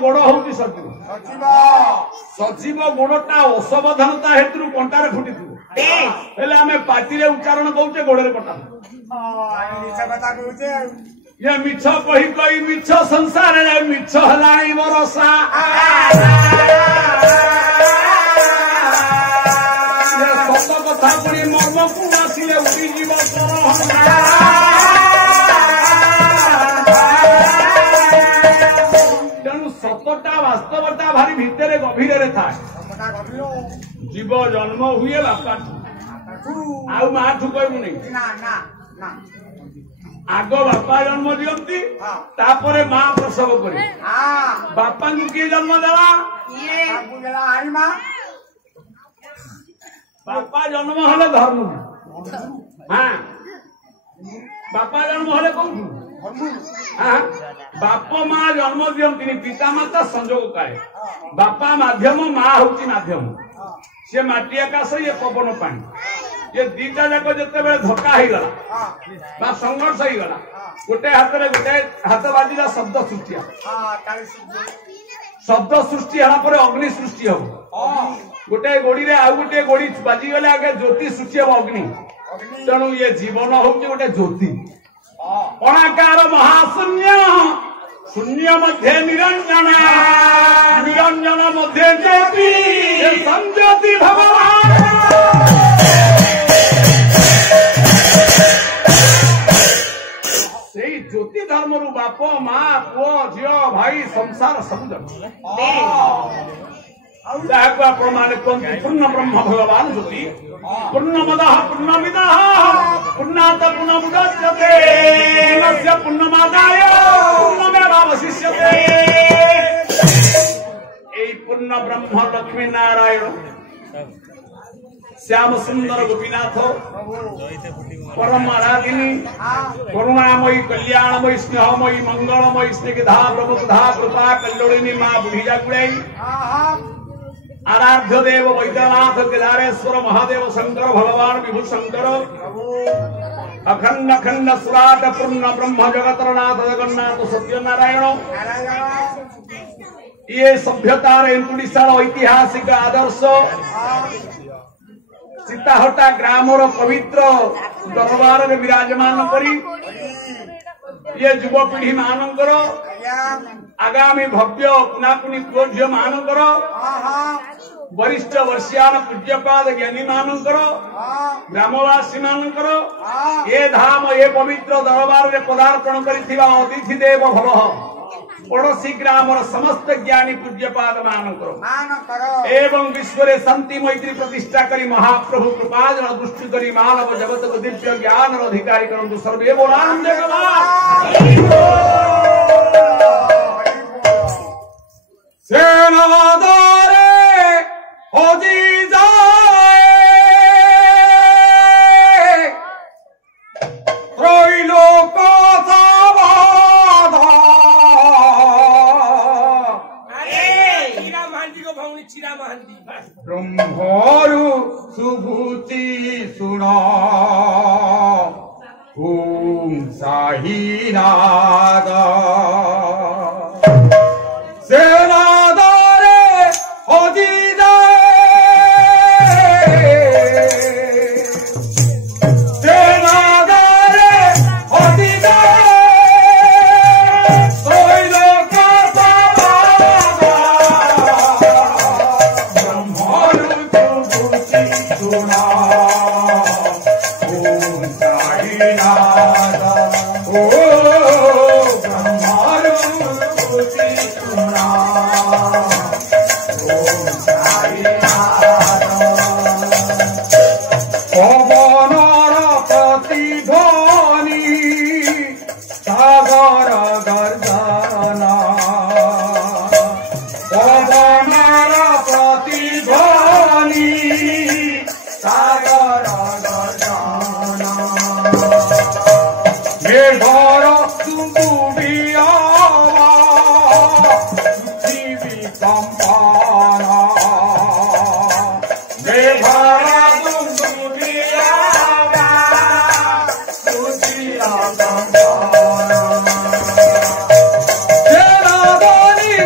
गोड़ हूँ सजीव सजीव गोड़टा असवधानता हेतु कंटार फुटी आम पार्टी उच्चारण कौचे गोड़े कटा ये मिछ कही कही मिछ संसार मिछ है बरसा सत कथा पुणी मर्म को आसिले उड़ीजीव तेणु सतटा वास्तवता भारी भितर गभीर था जीव जन्म हुए बापा आउ माँ ठू कहबू नहीं आग बापा जन्म दियंती तापरे माँ प्रसव करे बापा को किए जन्म देला बापा जन्म हले धर्म हाँ बापा जन्म हले कौन हाँ बाप माँ जन्म दियंती पिता माता संजोग काए बापा माध्यम माँ हूँ माध्यम सी माटी आकाश ये पवन पानी ये दीटा जाक जिते धक्का हो गला संघर्ष हो गला गोटे हाथ में गोटे हाथ बाजिला शब्द सृष्टि शब्द सृष्टि है अग्नि सृष्टि हम गोटे गोड़ी आउ गोटे गोड़ी बाजिगले आगे ज्योति सृष्टि हम अग्नि तेणु ये जीवन हूँ गोटे ज्योति अणाकार महाशून्य शून्य मध्य निरंजन निरंजन मध्य ज्योति संज्योति भगवान ज्योति धर्म रु बाप माँ पुओ झील भाई संसार सब प्रमाण पूर्ण ब्रह्म भगवान ज्योति पूर्णमद पूर्णमिद पूर्णात पूर्णमुदच्यते पूर्णस्य पूर्णमादाय पूर्णमेवावशिष्यते ए पूर्ण ब्रह्म लक्ष्मी नारायण श्याम सुंदर गोपीनाथ परम आराधिनी करुणामयी कल्याणमयी स्नेहमयी मंगलमयी स्नेहधा प्रमुखधा कृपा कल्लोलिनी माँ बुढ़िया गुड़ाई आराध्य देव वैद्यनाथ केदारेश्वर महादेव शंकर भगवान विभु शंकर अखंड अखंड सुराट पूर्ण ब्रह्म जगतरनाथ जगन्नाथ सत्यनारायण ये सभ्यतार इंतुड़ीशार ऐतिहासिक आदर्श सीताहटा ग्रामर पवित्र दरबार में विराजमान करी ये युवपीढ़ी मानकर आगामी भव्य कुनाकुनी पुओ झील मानकर वरिष्ठ वर्षियान पूज्यपाद ज्ञानी मानकर ग्रामवासी मानकर ये धाम ये पवित्र दरबार में पदार्पण कर अतिथि देव भव पड़ोसी ग्राम समस्त ज्ञानी पूज्यपाद मानकर एवं विश्व शांति मैत्री प्रतिष्ठा करी महाप्रभु कृपाजन दृष्टि करी मानव जगत को दिव्य ज्ञान अधिकारी करंतु सर्वे बोलान सेनादारे होजी जाए त्रैलोक ब्रह्मरु सुभूति सुना ओम साहिनाद सेनादारे होजी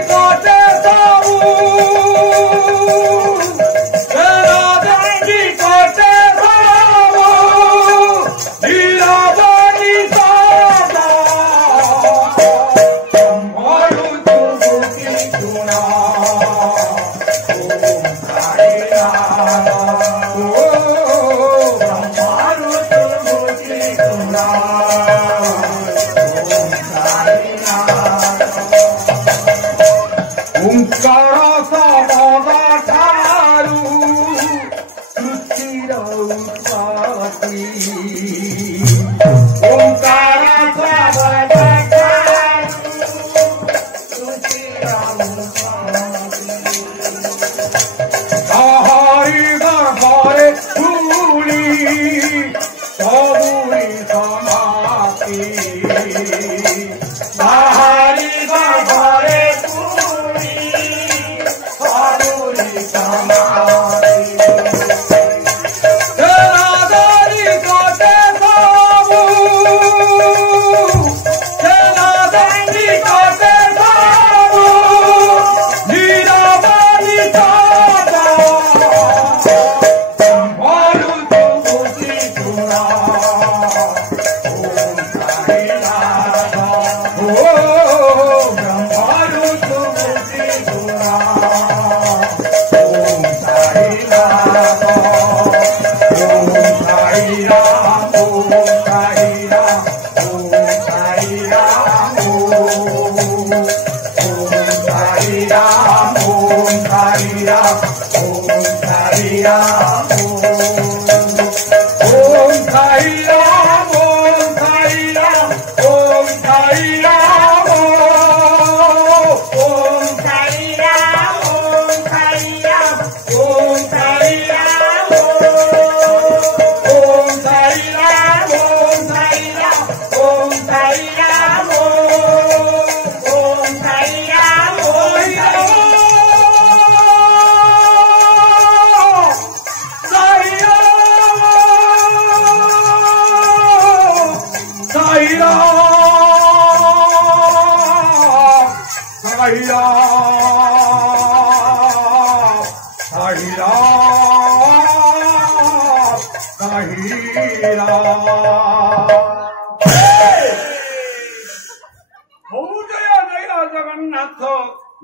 Kote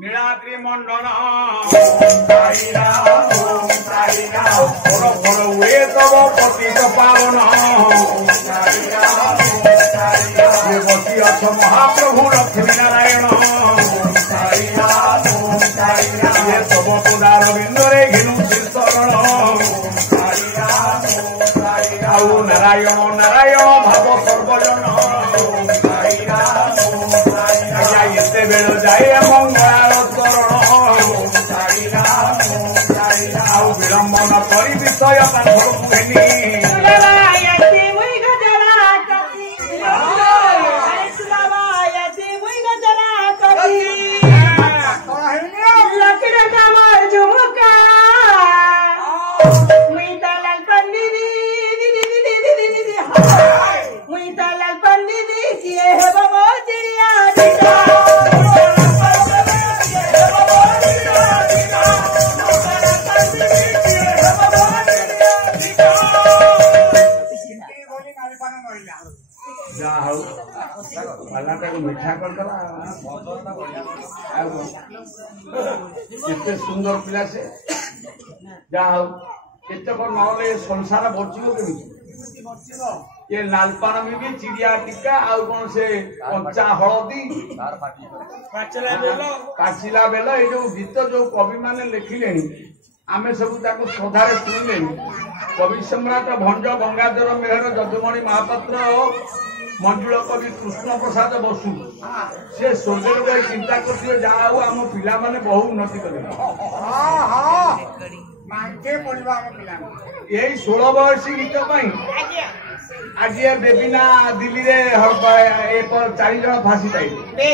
नीलाद्रि मंडन उड़े तब पतित पावन बसी अथ महाप्रभु लक्ष्मी नारायण सब तुदार बिंदुरे घिनु शीर्षरण आउ नारायण नारायण भाव सर्वजन एते बेल जाए मंगलार चरण आउ विलंबन कर विषय पाखर भेनी मिठा करदेला सुंदर पिला से जातक ना संसार बचिब के ये लालपान भी चिड़िया टीका आउ कौन से कंचा हलदी पाचिला बेल ये जो गीत जो कवि माने लिखिले आमे सब श्रद्धार शुणिले कवि सम्राट भंज गंगाधर मेहर जदुमणि महापात्र मंजुल कवि कृष्ण प्रसाद बसु से स्वर्गर गई चिंता करते जहाँ आम पिला माने बहु उन्नति करें यही 16 वर्ष गीत आज ये बेबिना दिल्ली रे एक 4 जन फांसी पाइले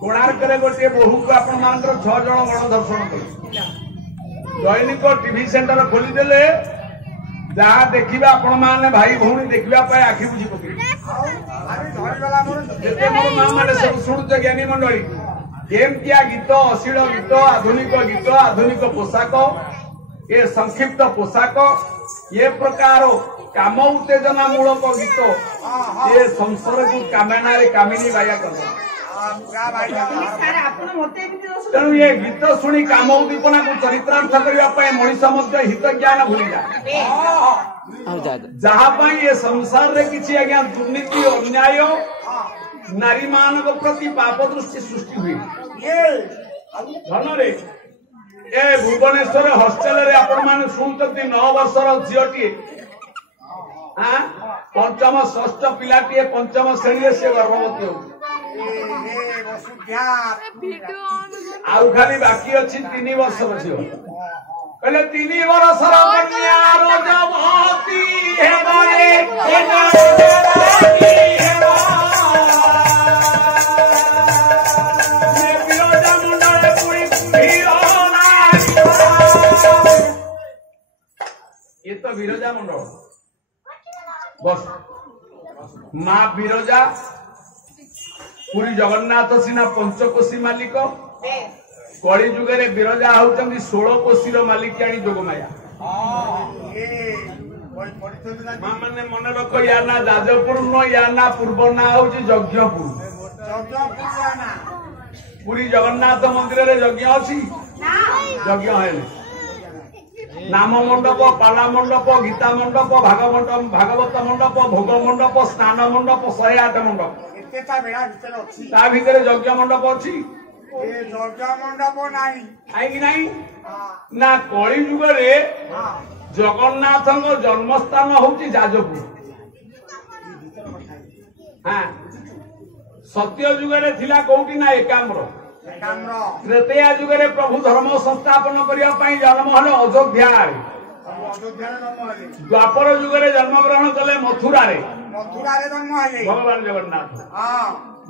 कोणार्क गोटे बहु को आपण मान 6 जन गणदर्शन कले दैनिक टीवी सेंटर खोलीदेले जहाँ देखा आपण मैंने भाई भौणी देखा आखि बुझी पकड़ सब शुणुच ज्ञानी मंडली केमतिया गीत अश्लील गीत आधुनिक पोशाक ये संक्षिप्त पोशाक ये प्रकार काम उत्तेजना मूलक गीत ये संसार को कामना कामिनी बाया कर तेणु ये गीत शुणी काम उद्दीपना को चरित्रार्थ करने मनीष हित ज्ञान भूलिजा जहाँ ये संसार रे किसी आज्ञा दुर्नीति अन्याय नारी मान प्रति पाप दृष्टि सृष्टि हुई धन रे ए भुवनेश्वर हॉस्टेल रे आपण माने सुनतती 9 वर्षर झियोटी हां पंचम षष्ठ पिलाटी पंचम श्रेणी से गर्भवती हो आउ खाली बाकी अच्छी 3 वर्ष झियो कहले 3 वर्षर कन्या रजवती हेबारे ये तो विरजा मंडल बस माँ विरजा पुरी जगन्नाथ सिना पंचकोशी मालिक कली जुगे विरजा होती 16 कोशीर मालिकाणी जोगमाया माँ मैंने मन रख या ना जाजपुर न या ना पूर्व ना हूँ यज्ञपुर पुरी जगन्नाथ मंदिर रे यज्ञ अच्छी यज्ञ है नाम मंडप पाला मंडप गीता मंडप भागवत मंडप भोग मंडप स्नान मंडप 108 मंडप ता भीतर यज्ञ मंडप अच्छी ना कली जुगे जगन्नाथ जन्मस्थान हूँ जाजपुर हाँ सत्य जुगे थिला कोठी ना एकाम्र त्रेतया जुगे प्रभु धर्म संस्थापन करने जन्म हल अयोध्या द्वापर जुगे जन्म ग्रहण कले मथुरा भगवान जगन्नाथ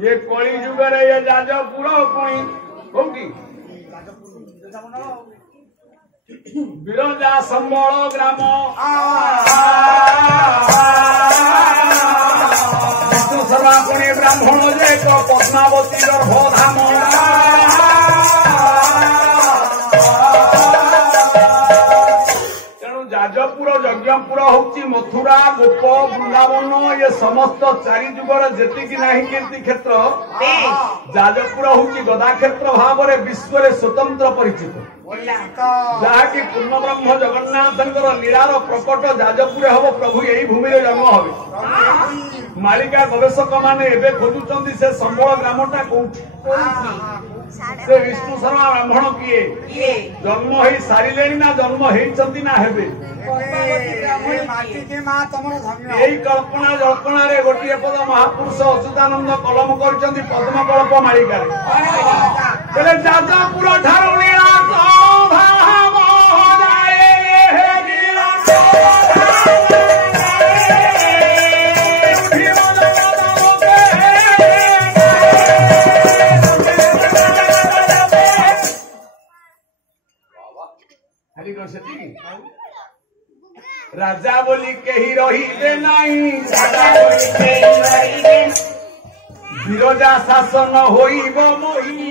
ये कली जुगे ये जाजपुर पुणी कोठी विरजा संबल ग्राम पुणी ब्राह्मण जे पद्मावती गर्भधाम तेणु जाजपुर यज्ञपुर हूँ मथुरा गोप वृंदावन ये समस्त 4 जुगर जी ना कीर्ति क्षेत्र जाजपुर हूँ गदा क्षेत्र भाव में विश्व में स्वतंत्र परिचित जहाँकि पूर्ण ब्रह्म जगन्नाथ लीलार प्रकट जाजपुर हम प्रभु यही भूमि में जन्म हे मालिका गवेषक माने एबे खोजुचंदी से संबल ग्रामटा कोठी से विष्णु शर्मा ब्राह्मण किए जन्म ही सारिले ना जन्म होती ना हेबे यही कल्पना जल्पना रे गोटे पद महापुरुष अच्युतानंद कलम कर पद्म कल्प मालिका जाजपुर ठारुणी राजा बोली कही रही नहीं विरजा शासन होइब मोहि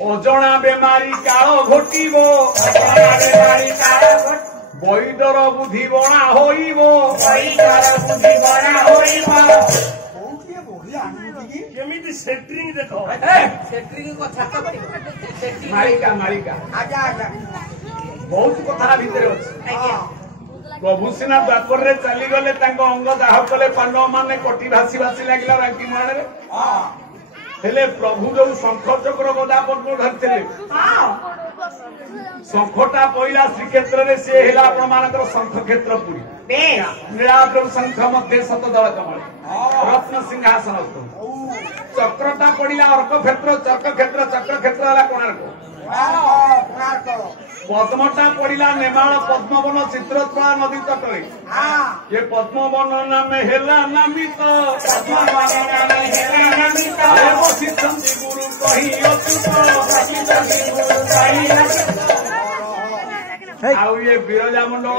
अजणा बेमारी काल घटिब बैदर बुद्धि बणा होइब मारिका मारिका बहुत कथा भितर प्रभु सिना द्वापर रे चली गले अंग दाह कले पांडव माने कोटी भासी भासी लगिला रांकी माने हेले प्रभु जो शंख चक्र गदा पद्म धरते शंखटा पहला श्रीक्षेत्र में से हेला आपण मानकर शंख क्षेत्र पुरी नीलाद्र शंख मध्य शतदल कमल रत्न सिंहासन चक्रटा पड़ा अर्क क्षेत्र चर्क क्षेत्र चक्र क्षेत्र है कोणार्क पद्मटा पड़ा नेमाल पद्मवन चित्रत्रा नदी तटे ये पद्मवन नाम हेला नामित गुरु कही आउ ये विरजा मंडल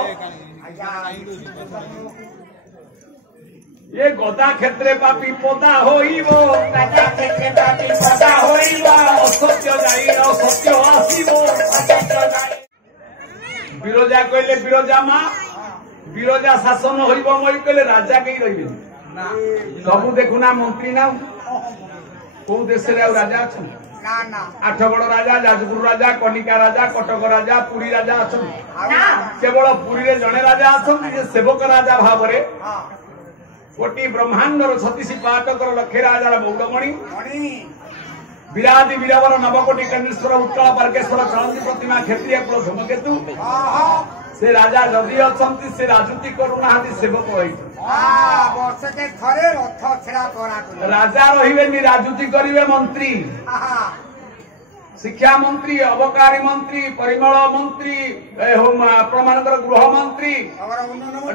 ये गदा क्षेत्रे पापी पदा होइबो असत्य जाई असत्य आसीबो विरजा कहले विरजा माँ विरजा शासन होइबो मई कहले राजा कहीं रहिबे सबु देखुना मंत्री ना को देश रे राजा अछि ना ना आठगड़ राजा जाजपुर राजा कलिका राजा कटक राजा पुरी राजा अच्छा केवल पुरी रे जने राजा अच्छा सेवक राजा भाव में कोटि ब्रह्मांडर छतीसी पाटकर लक्षे राजार मौडमणि विरादि वीरवर नवकोटि कन्नेश्वर उत्कल पार्केश्वर चलंती प्रतिमा क्षत्रिय कुल धूमकेतु से राजा जदि अछंती से राजनीति करूनाहांती सेवक राजा रहिबेनी राजनीति करिवे मंत्री शिक्षा मंत्री अबकारी मंत्री परिमल मंत्री प्रमाणकर गृह मंत्री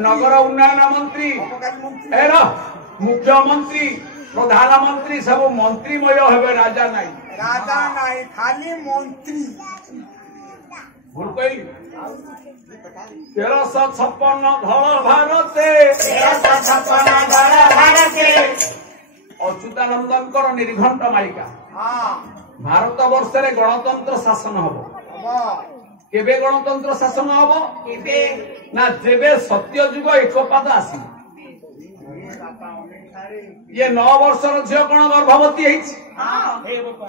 नगर उन्नयन मंत्री मुख्यमंत्री प्रधानमंत्री सब मंत्रीमय हेबे राजा नाई खाली मंत्री भूल कही 1356 धड़ भारते अच्युतानंदनकर निर्घंट मालिका भारत वर्ष रे गणतंत्र शासन हम केबे गणतंत्र शासन हम ना जेबे सत्य युग एकपाद आसी ये 9 वर्षर झील कौन गर्भवती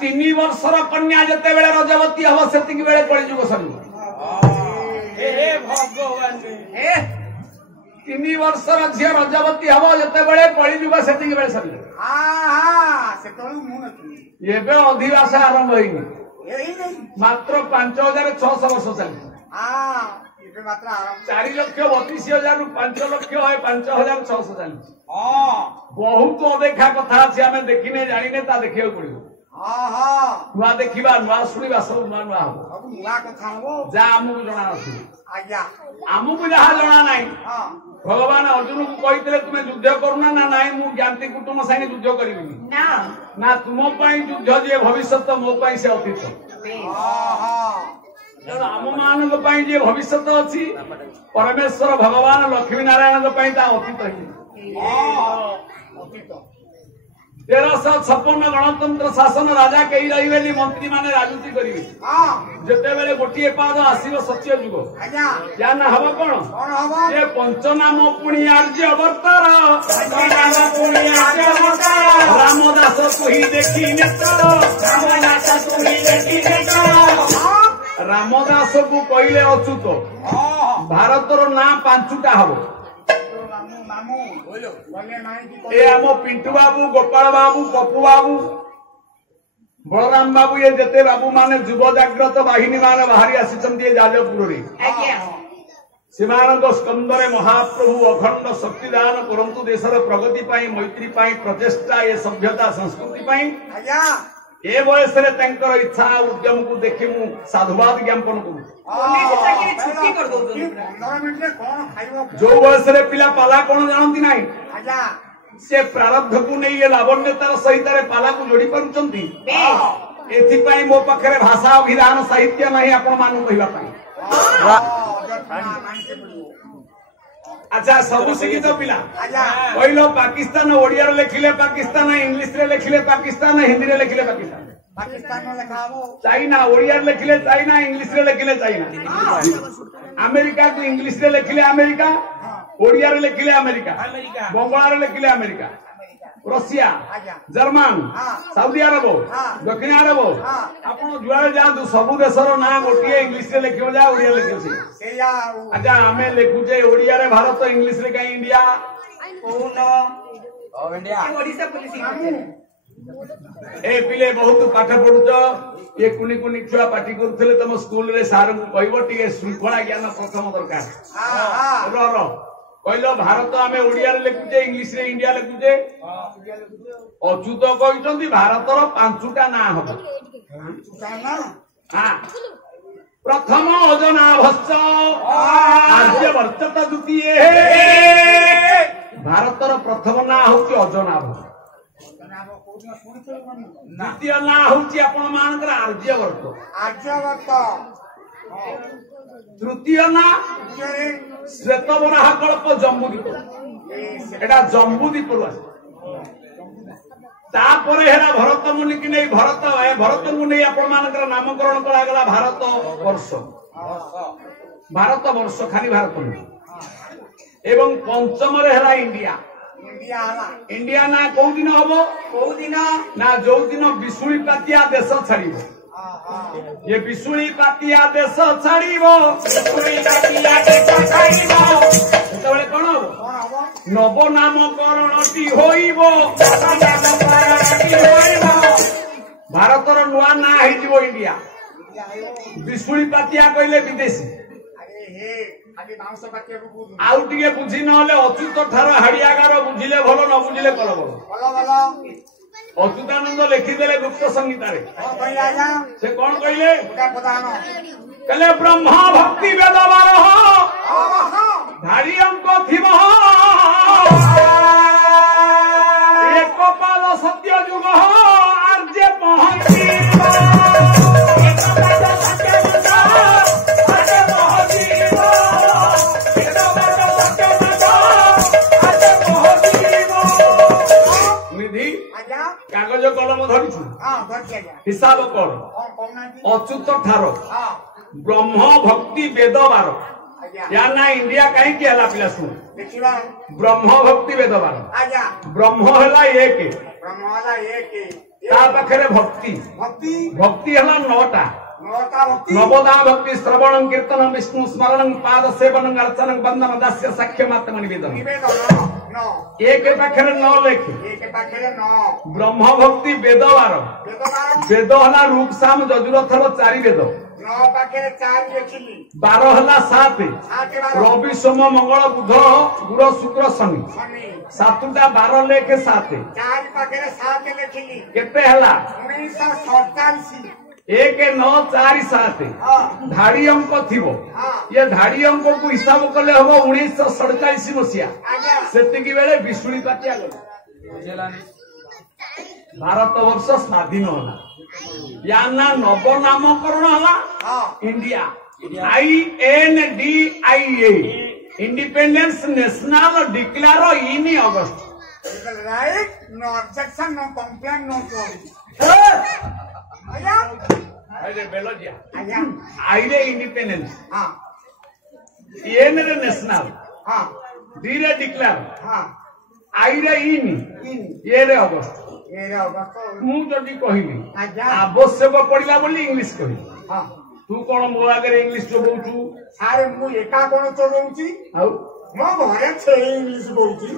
3 वर्षर कन्या जिते बेले रजवती हम से बेले कलिजुग सर 3 वर्षर झील रजवती हम जिते बेले कलिजुग से बेले सर अधिवास आरंभ होनी मात्र 5600 वर्ष चलती 4,32,000 रु 5 लक्ष 5,600 चलती बहुत अदेखा कथा अच्छे आम देखने जाने ता देखा पड़ो नुआ देखा नुआ शुणा सब नुआ नुआ हम जहाँ आमको जना आमको जहाँ जना ना भगवान अर्जुन को कहते तुम्हें युद्ध करूना ना ना मु ज्ञाति कुटुंब संगे युद्ध करी ना तुम युद्ध जी भविष्य मो से अतीत आम मान भविष्य अच्छी परमेश्वर भगवान लक्ष्मी नारायण अतीत 1356 गणतंत्र शासन राजा कही रही मंत्री माने राजनीति करेंगे जिते बेले गोटे पाद आसो सत्य युग या ना हम कौन ये पंचनाम पुणी आर्य अवतार रामदास तुही देखी रामदास को कहले अच्युत भारतर ना 5टा हम ए आम पिंटू बाबू गोपाल बाबू पप्पू बाबू बलराम बाबू ये जेते बाबू माने युव जाग्रत बाहिनी मान बाहरी आसी जाजपुर सेमान स्कंदरे महाप्रभु अखंड शक्तिदान करंतु देशर प्रगति पाई मैत्री पाई प्रचेष्टा ये सभ्यता संस्कृति ए बयस इच्छा उद्यम को देखी मु साधुवाद ज्ञापन करूँ जो बयस पिला पाला कौन जानती ना से प्रारब्ध को नहीं ये लावण्यतार सहित पाला को जोड़ी पारुचंती एथिपाई मो पाखरे भाषा अभिधान साहित्य नहीं आपण मानु कहबा अच्छा सब शिक्षित पिला कहल पाकिस्तान ओडिया लिखिले पाकिस्तान इंग्लिश रे लिखिले पाकिस्तान हिंदी रे लिखिले पाकिस्तान चाइना ओडिया लिखिले चाइना इंग्लिश रे लिखिले चाइना अमेरिका को इंग्लिश रे लिखिले अमेरिका ओडिया रे लिखिले अमेरिका बंगाल रे लिखिले America Russia German Saudi Arab दक्षिण अरब आपण जुआरे जातु सब देशर ना गोटे इंग्लिश रे लिखियो जा ओडिया लिखियो अच्छा आमे लिखुचे ओडिया रे भारत इंग्लिश रे कहीं इंडिया ओडिशा पुलिस ए पिले बहुत पाठ पढ़ुच ये कुनी कुनी छुआ पार्टी करुले तुम स्कूल रे सार को कह श्रृंखला ज्ञान प्रथम दरकार कहल भारत आम ओडिया लिखुचे इंग्लिश रे इंडिया लिखुचे अच्युत कहते भारतर 5टा ना हम प्रथम अजनाभश्च आर्यवर्चत द्वितीय भारतर प्रथम ना हूँ अजनाभ द्वितीय ना हूँ आपण मानकर आर्यवर्त तृतीय ना श्वेतबराह कल्प जम्बूद्वीप एटा जम्बूद्वीप तापर है भरत मुनि की नहीं भरत को नहीं आपण मानकर नामकरण करागला भारत वर्ष खाली भारत मुनि एवं पंचम है इंडिया इंडिया ना कौ दिन हम ना जो दिन विशुली पातिया देश छाड़ ये विशुणी पातिया देश छाड़ो सेतबे कौन हम नव नामकरणटी होइब भारतर नुआ ना हो इंडिया विशुणी पातिया कहले विदेशी आउ टे बुझी ना अच्युत ठार हाड़ियागार बुझिले भल न बुझिले कल भल अच्युतानंद लिखिदे गुप्त संहिता से कौन कहले कहले ब्रह्म भक्ति वेद बारह धारी अंक थिब एक पाद सत्य जुग आर्जे पहुंची कागज कलम धरिछु हिसाब कर अच्युत ठार ब्रह्म भक्ति वेद बार या ना इंडिया कहीं पिला शुण ब्रह्म भक्ति वेद बार ब्रह्म है एक पाखे भक्ति भक्ति है 9टा नवदा भक्ति श्रवण कीर्तन विष्णु स्मरण पाद सेवन अर्चन बंदन दास्य साक्ष्य मात्र निवेदन एक पाखे 9 लेखे ब्रह्म भक्ति वेद बार वेद है रूप साम यजुरथर 4 वेद 12 है 7 रवि सोम मंगल बुध गुर शुक्र शनि 7टा 12 लेखे 7 केते हला 1947 1 9 4 7 धाड़ी अंक थी ये धाड़ी अंक को हिसाब कले हम 1947 मसीहा से बेले विशुणी पातिया भारत वर्ष स्वाधीन होला या ना नव नामकरण होला India INDIA independence national declare in August right no objection no complaint no आईरे इंडिपेंडेंस एन रे नेशनल डी रे डिक्लेयर आईरे इन ये रे अगस्त मु जदि कहली आवश्यक पड़िला बोली इंग्लिश कहली तू कौन मो आगे इंग्लिश चोबौचु सारे मु एका कोन चोबौची आउ मो घरे छे इंग्लिश बोलची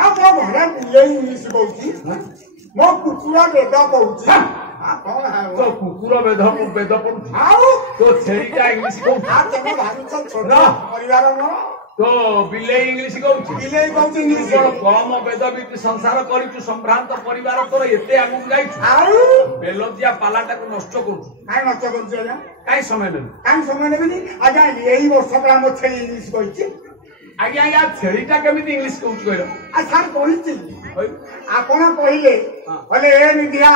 आ मो घरे बुले इंग्लिश बोलची मो कुकुरा वेद कहूची कौन है तो कुकुर वेद पढ़ुची आउ तो छेरीटा इंग्लिश कहूची आ तमे भारी छोट ना परिवार मो तो बिले इंग्लिश कहूची बिले कहूची इंग्लिश कम वेद बीती संसार करिचु संभ्रांत परिवार तोर एते आगु जाइछु आउ बेलजिया पालाटा को नष्ट करूछु काय नष्ट करूछु आजा काय समय नेबेनी आजा एही वर्ष पर हम छे इंग्लिश कहूची आज्ञा या छेरीटा केमिति इंग्लिश कहूची कहलो आ सार कहूची आपण कहले बोले ए निधिया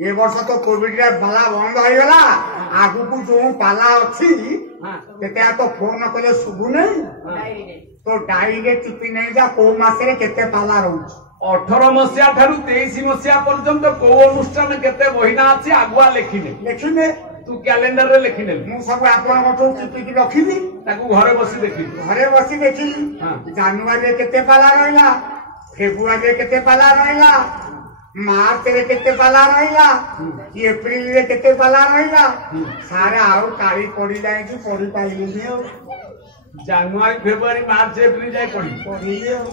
ये वर्ष तो कोविड रे पाला बंद हो गला आगु को जो पाला अछि केते तो फोन करे सुबु नहीं तो डायरी रे टिपी नहीं जा को मासे रे केते पाला रहउछ 18 मसिया ठारू 23 मसिया पर्यंत को अनुष्ठान केते बहिना अछि आगुआ लेखिने तू कैलेंडर रे लेखिने मु सब आपण मठो टिपी की रखिली ताकू घरे बसी देखिली जनवरी रे केते पाला रहला फेब्रुआरी रे केते पाला रहला मार्च रे केते पाला रहला अप्रैल रे केते पाला रहला सारे आउ काली पड़ी जाय कि पड़ी पाइली जनवरी फेब्रुआरी मार्च एप्रिल जाय पड़ी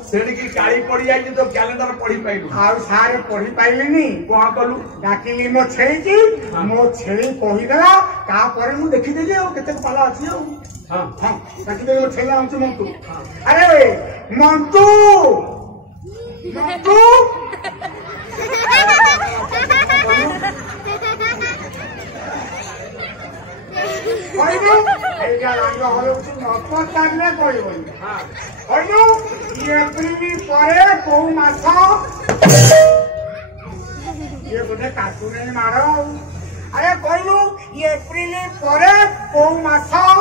सेडी की काली पड़ी जाय तो कैलेंडर पढ़ी पाइलु आउ सारे पढ़ी पाइलिनी कोन कलु डाकिली मो छेई की मो छेई कहि देला का परे मु देखि देली ओ केते पाला अछि ओ हां डाकि दे मो छेला हमसे मंतु अरे मंतु ये बोले काटू नहीं मारो अरे कहलु एप्रिल पर कौ मास आउ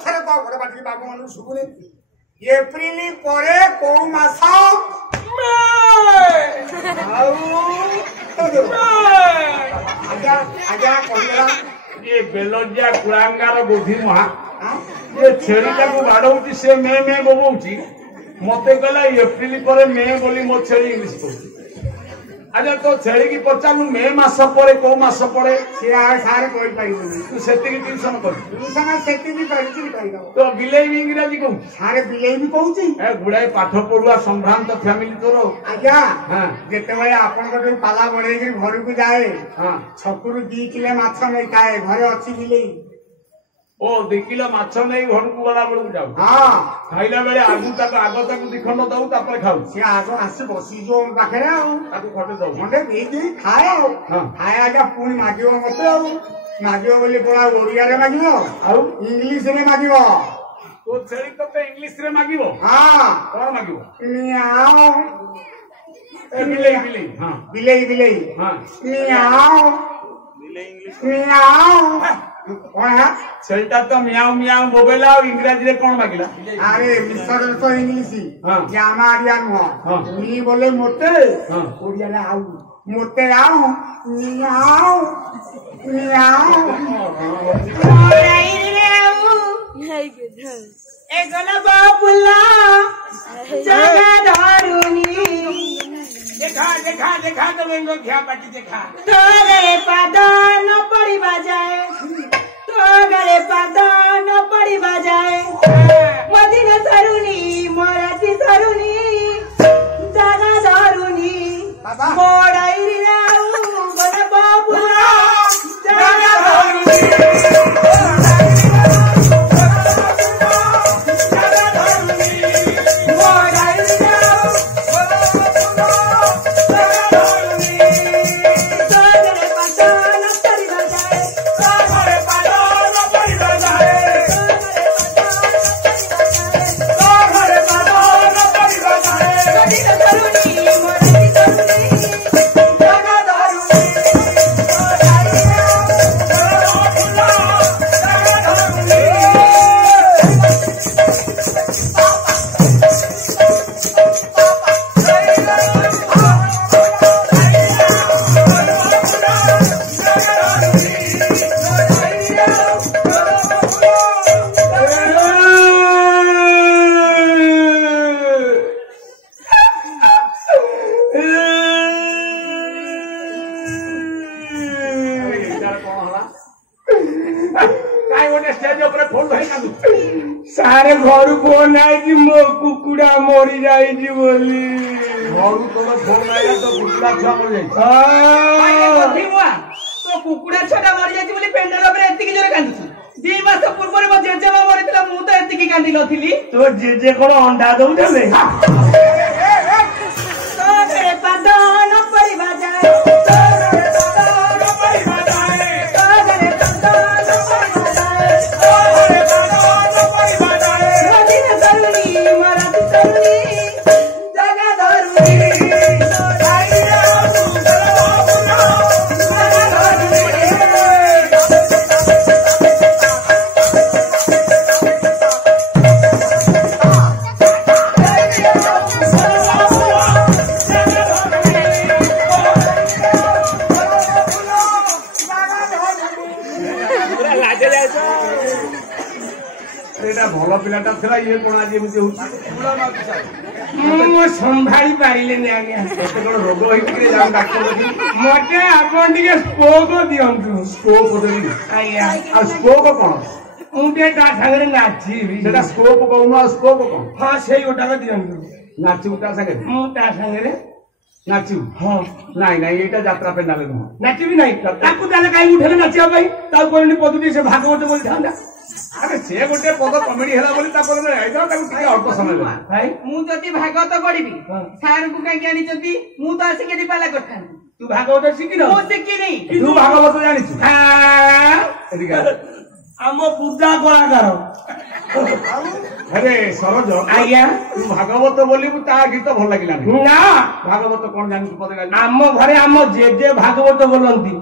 थे कह गोटे बाटी बाबू मान शुभुनी एप्रिल पर कौ मास आज्ञा कहला ये बेलजिया कुलांगार गोधी महा ये छेरीटा को बाड़ौची से मे बोबौची मते कहला एप्रिल पर मे बोली मो छेरी इंग्लिश कहूची अच्छा तो छेड़ी की पचारू मे मास पड़े को मास पड़े सी सारे कही पाइबनी तू सेतिकी ट्यूशन कर ट्यूशन सेतिकी करछि कहिदो तो बिलेई भी इंग्रजी कहू सारे बिलेई भी कहूछि ए गुड़ाई पाठ पढ़ुआ संभ्रांत फैमिली तोर आज्ञा हां जेते भाई आपन को पाला बढेई के घर को जाए हां छकुरु 2 किलो माछ नै खाए घरे अछि बिलेई ओ 2 किलो माछ नै घर को गला बेलू जाऊ हां खाइला बेले आगु तक दिखंड दऊ तापर खाऊ से आगो आसी बसी जो पाखे आ ताकू खटे दऊ मंडे देई खाए आ खाए आजा पुनी मागियो मते आ मागियो बोली कोला ओरिया रे मागियो आ इंग्लिश रे मागियो तो छेड़ी तो इंग्लिश रे मागिबो हां कोन मागिबो मियाओ बिलेई बिलेई हां बिलेई हां मियाओ बिलेई इंग्लिश मियाओ कौन है छेड़टा तो मियाऊ मियाऊ बोबेला और इंग्रजी रे कौन मागिला अरे मिस्टर तो इंग्लिश हां जामा आडिया नो मी बोले मोटे हां ओडिया ला आऊ मोटे आऊ मियाओ मियाओ ओराई रे आऊ ए गला बाबुला जगा धरुनी देखा तो मेंगो घ्या पाटी देखा तोरे पादन पड़ी बाजाए तोरे पादन पड़ी बाजाए मदिन सरुनी मोराती सरुनी जगा धरुनी मोड़ाई रे आऊ गला बाबुला जगा धरुनी सारे घर फोन आई कि मो कुकुड़ा मरी जाई बोली घर तोर फोन आइला तो कुकुड़ा छुआ मर जाई तो कुकुड़ा छुआ मरी जाई बोली पेंडल ऊपर एतिकी जोरे कांदुछु 2 मास पूर्व मो जेजेमा मरितला मु तो एतिकी कांदी नथिली तो जेजे कोन अंडा दउथले तोरे पादन पड़ी बाजाए तोरे पादन पड़ी बाजाए तोरे पादन पड़ी बाजाए तोरे पादन पड़ी बाजाए मदिन सरुनी मराठी सरुनी जगा धरुनी सोडाई आऊ गला बाबुला जगा धरुनी भल पिलाटा थिला ये कोन आज एमती होची मु संभाली पारिलेनी आज्ञा एते कोन रोग होइकरे जाऊ डॉक्टर देखि मते आपण टिके स्पोक दियंतु स्कोप देबी आज्ञा आ स्कोप कोन मुटे ता संगे नाची सेटा स्कोप कोन स्कोप कोन हां सेई ओटा दियंतु नाची उटा संगे मु ता संगे नाची हां नाही नाही एटा यात्रा पे नाले न नाची भी नहीं ताकू ताले काई उठले नाचिया भाई ता कोनी पदुटी से भागवत बोली थांदा अरे से गोटे पद कमेडी हैला बोली ता पद आइदा ताकू टिके अल्प समय ले भाई मु जति भागवत पढिबी सार को काई जानि जति मु तो आसी केदी पाला करथान तू भागवत शिखि न मु शिखि नहीं तू भागवत जानि छु हां एदिका आमो पूजा कलाकार अरे सरोज आज्ञा तू भागवत बोली ता गीत भल लागिला ना भागवत कोन जानि छु पद गाली आम घरे आम जेजे भागवत बोलंती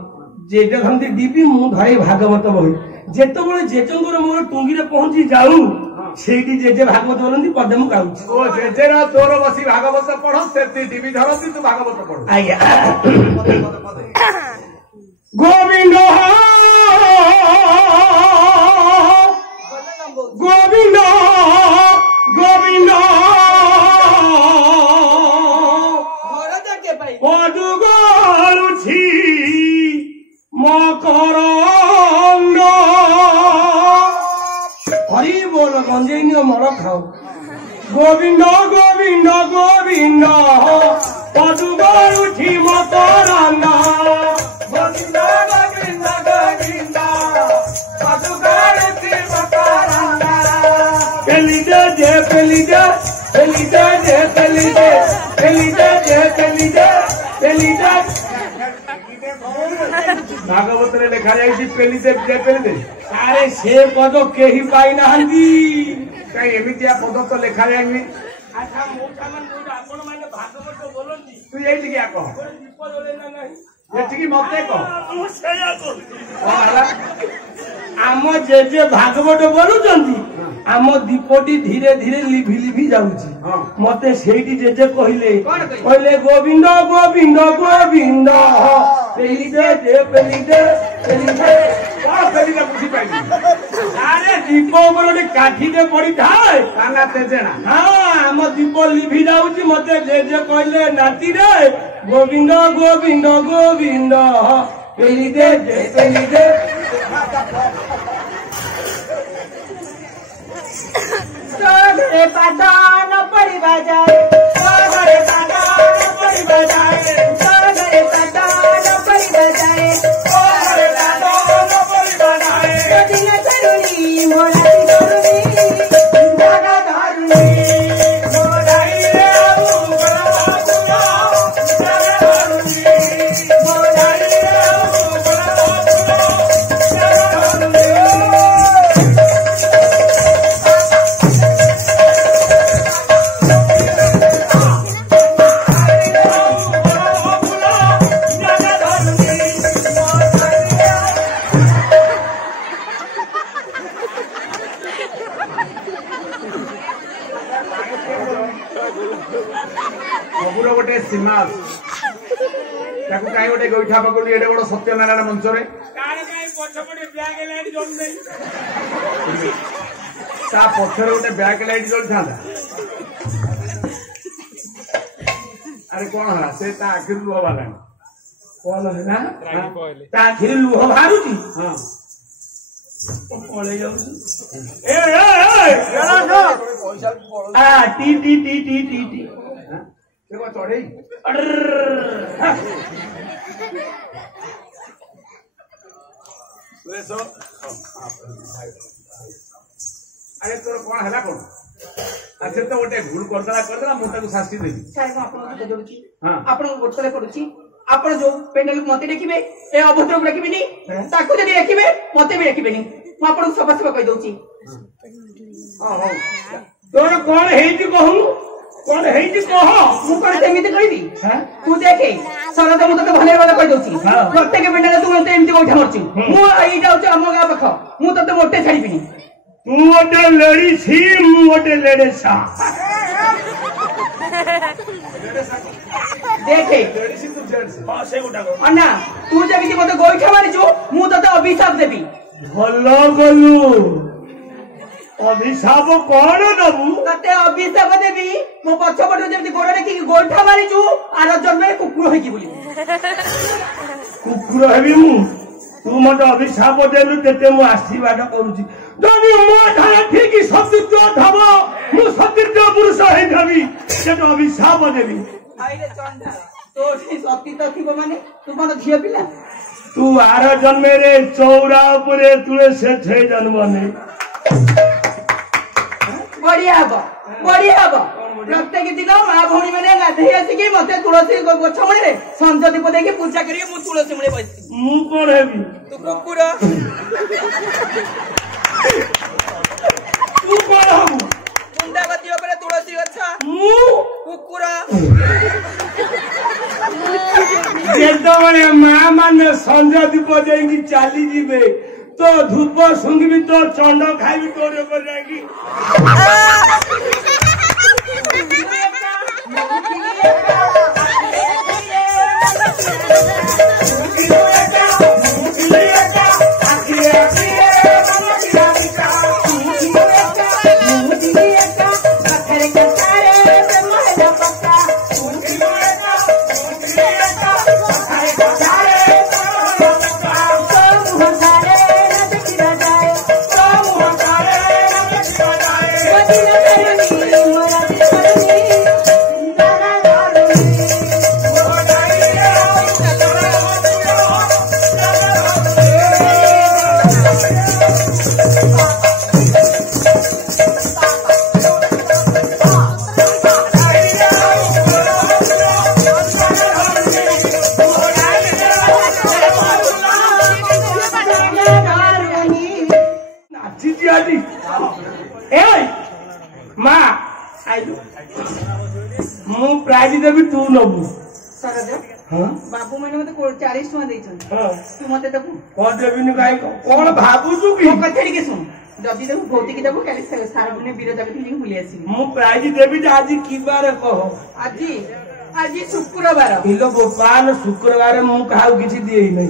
जेजे धंती दीपी मु धरे भागवत बोली जेतबळे जेजंगर मोर टुंगी रे पहुंची जाऊ सेठी जेजे भागवत बोलंती पदे मु गाउछी ओ जेजेरा तोर बसी भागवत पढ सेती टीवी धरती तू भागवत पढ आज्ञा गोविंद गोविंद गोविंद घर जाके पाई ओ दुगो মকরন্দ হরি বল গঞ্জেই নিয়ে মর খাও গোবিন্দ গোবিন্দ গোবিন্দ পদুগর উঠি মকরন্দ গোবিন্দ গোবিন্দ গোবিন্দ পদুগর উঠি মকরন্দ পেলিদে যে পেলিদে পেলিদে যে পেলিদে পেলিদে যে পেলিদে পেলিদে ଭାଗବତରେ ଲେଖା ଯାଇଛି ପେଲିଦେ ଯେ ପେଲିଦେ। ଆରେ ସେ ପଦ କେହି ପାଇନାହାନ୍ତି। କାହିଁ ଏମିତିଆ ପଦ ତ ଲେଖା ଯାଇନି। ଆଚ୍ଛା ଆପଣମାନେ ଭାଗବତ ବୋଲନ୍ତି ତୁ ଏଇଠିକି ଆ କହ ଦୀପ ଜଳେ ନା ନାହିଁ ଏଠିକି ମତେ କହ ମୁଁ ସେଇଆ କହୁଛି। କଣ ହେଲା? ଆମ ଜେଜେ ଭାଗବତ ବୋଲୁଛନ୍ତି ଆମ ଦୀପଟି ଧୀରେ ଧୀରେ ଲିଭି ଲିଭି ଯାଉଛି। ମତେ ସେଇଠି ଜେଜେ କହିଲେ କହିଲେ ଗୋବିନ୍ଦ ଗୋବିନ୍ଦ ଗୋବିନ୍ଦ ପେଲିଦେ ଦେ ପେଲିଦେ ପେଲିଦେ କଣ ପେଲିଦେ ବୁଝିପାରିଲି। ଆରେ ଦୀପ ଉପରେ ଗୋଟେ କାଠିଟେ ପଡିଥାଏ କାନା ତେଜେଣା ହଁ ଆମ ଦୀପ ଲିଭି ଯାଉଛି। ମତେ ଜେଜେ କହିଲେ ନାତିରେ ଗୋବିନ୍ଦ ଗୋବିନ୍ଦ ଗୋବିନ୍ଦ ପେଲିଦେ ଦେ ପେଲିଦେ ଘରେ ପାଦ ନ ପଡ଼ିବା ଯାଏ ଘରେ ପାଦ ନ ପଡ଼ିବା ଯାଏ ଘରେ ପାଦ ନ ପଡ଼ିବା ଯାଏ ଘରେ ପାଦ ନ ପଡ଼ିବା ଯାଏ ଦିନ ଧରୁଣି ମୋରାଇ ଧରୁଣି ଧନ ଧରୁଣି ମୋରାଇରେ ଆଉ ଧରୁଣି ମୋରାଇରେ ଆଉ ସବୁର ଗୋଟେ ସୀମା ଅଛି। ତାକୁ କାହିଁ ଗୋଟେ ଗୋଇଠା ପକଉନି ଏଡେ ବଡ ସତ୍ୟନାରାୟଣ ମଞ୍ଚରେ ପଛପଟେ ବ୍ୟାଗ ଲାଇଟ୍ ଜଳୁନାହିଁ ତା ପଛରେ ଗୋଟେ ବ୍ୟାକ୍ ଲାଇଟ୍ ଜଳିଥାନ୍ତା। ଆରେ କଣ ହେଲା ସେ ତା ଆଖିରୁ ଲୁହ ବାହାରିଲାଣି। କଣ ହେଲା ତା ଆଖିରେ ଲୁହ ବାହାରୁଛି ହଁ ପଳେଇ ଯାଉଛି ଟି ଟି ଟି ଟି ଟି ଟି ସେ କଣ ଚଢେଇ ଆରେ ତୋର କଣ ହେଲା କଣ? ସେ ତ ଗୋଟେ ଭୁଲ କରିଦେଲା ମୁଁ ତାକୁ ଶାସ୍ତି ଦେବି। ସାର୍ ମୁଁ ଆପଣଙ୍କୁ ଦଉଛି ହଁ ଆପଣଙ୍କୁ ଗୋଟରେ ପଡୁଛି। ଆପଣ ଯୋଉ ପେଣ୍ଡାଲକୁ ମତେ ଦେଖିବେ ଏ ଅଭଦ୍ରକୁ ଡାକିବେନି ତାକୁ ଯଦି ଦେଖିବେ ମତେ ବି ଡାକିବେନି। ମୁଁ ଆପଣଙ୍କୁ ସଫା ସଫା କହିଦଉଛି। ହଁ ହଉ ତୋର କଣ ହେଇଛି କହୁନୁ କଣ ହେଇଛି କହ। ମୁଁ କଣ ସେମିତି କହିବି ତୁ ଦେଖେ ଶରତ ମୁଁ ତତେ ଭଲ ଭଲ କହିଦଉଛି। ପ୍ରତ୍ୟେକ ପେଣ୍ଡାଲ ତୁ ମତେ ଏମିତି ଗୋଇଠା ମାରୁଛୁ। ମୁଁ ଏଇଟା ହଉଛି ଆମ ଗାଁ ପାଖ ମୁଁ ତତେ ମୋଟେ ଛାଡ଼ିବିନି। ତୁ ଗୋଟେ ଲେଡିସି ମୁଁ ଗୋଟେ ଲେଡେସା ଦେଖେ ଅନା ତୁ ଯେମିତି ମତେ ଗୋଇଠା ମାରିଛୁ ମୁଁ ତତେ ଅଭିଶାପ ଦେବି। ଭଲ ଗଲୁ ଅଭିଶାପ କଣ ଦବୁ? ତତେ ଅଭିଶାପ ଦେବି ମୋ ପଛପଟୁ ଯେମିତି ଗୋଡ ଦେଖିକି ଗୋଇଠା ମାରିଛୁ ଆର ଜନ୍ମରେ କୁକୁର ହେଇକି ବୁଲିବୁ। କୁକୁର ହେବି ମୁଁ? ତୁ ମତେ ଅଭିଶାପ ଦେଲୁ ତେତେ ମୁଁ ଆଶୀର୍ବାଦ କରୁଛି। ଯଦି ମୋ ଧାରା ଠିକ ସତୀର୍ଥ ଥବ ମୁଁ ସତୀର୍ଥ ପୁରୁଷ ହେଇଥାବି ସେଟା ଅଭିଶାପ ଦେବି। ତୋଠି ସତୀର୍ଥ ଥିବ ମାନେ ତୁ କଣ ଝିଅ ପିଲା? ତୁ ଆର ଜନ୍ମରେ ଚଉରା ଉପରେ ତୁଳସୀ ଛେଇ ଜନ୍ମ ନେ ବଢିଆ ହବ ବଢିଆ ହବ। ପ୍ରତ୍ୟେକ ଦିନ ମା ଭଉଣୀ ମାନେ ଗାଧେଇ ଆସିକି ମତେ ତୁଳସୀ ଗଛ ମୂଳରେ ସଞ୍ଜ ଦୀପ ଦେଇକି ପୂଜା କରିକି ମୁଁ ତୁଳସୀ ମୂଳେ ବସିଥିଲି। ମୁଁ କଣ ହେବି? ତୁ କୁକୁର। ତୁ କଣ ହବୁ? ବୃନ୍ଦାବତୀ ଉପରେ ତୁଳସୀ ଗଛ। ମୁଁ କୁକୁର। ଯେତେବେଳେ ମା ମାନେ ସଞ୍ଜ ଦୀପ ଦେଇକି ଚାଲିଯିବେ तो धूप सुंघी तो चंड खाई तोर ଯାଇକି नाची आजी ए मा आइलु मु प्राइज देबी तू नबु सरज हां बाबू मैंने मते 40 टका देछन हां तू मते देबू कोन देबिनी काई कोन भाबु तू की कथड़ी के सुन जदी देबू भौतिक देबू काली सारबने बिरजा के लिंग भूली आसी मु प्राइज देबी आज की बार कहो आज शुक्रवार इलो गोपाल शुक्रवार मु काहू किछि देई नै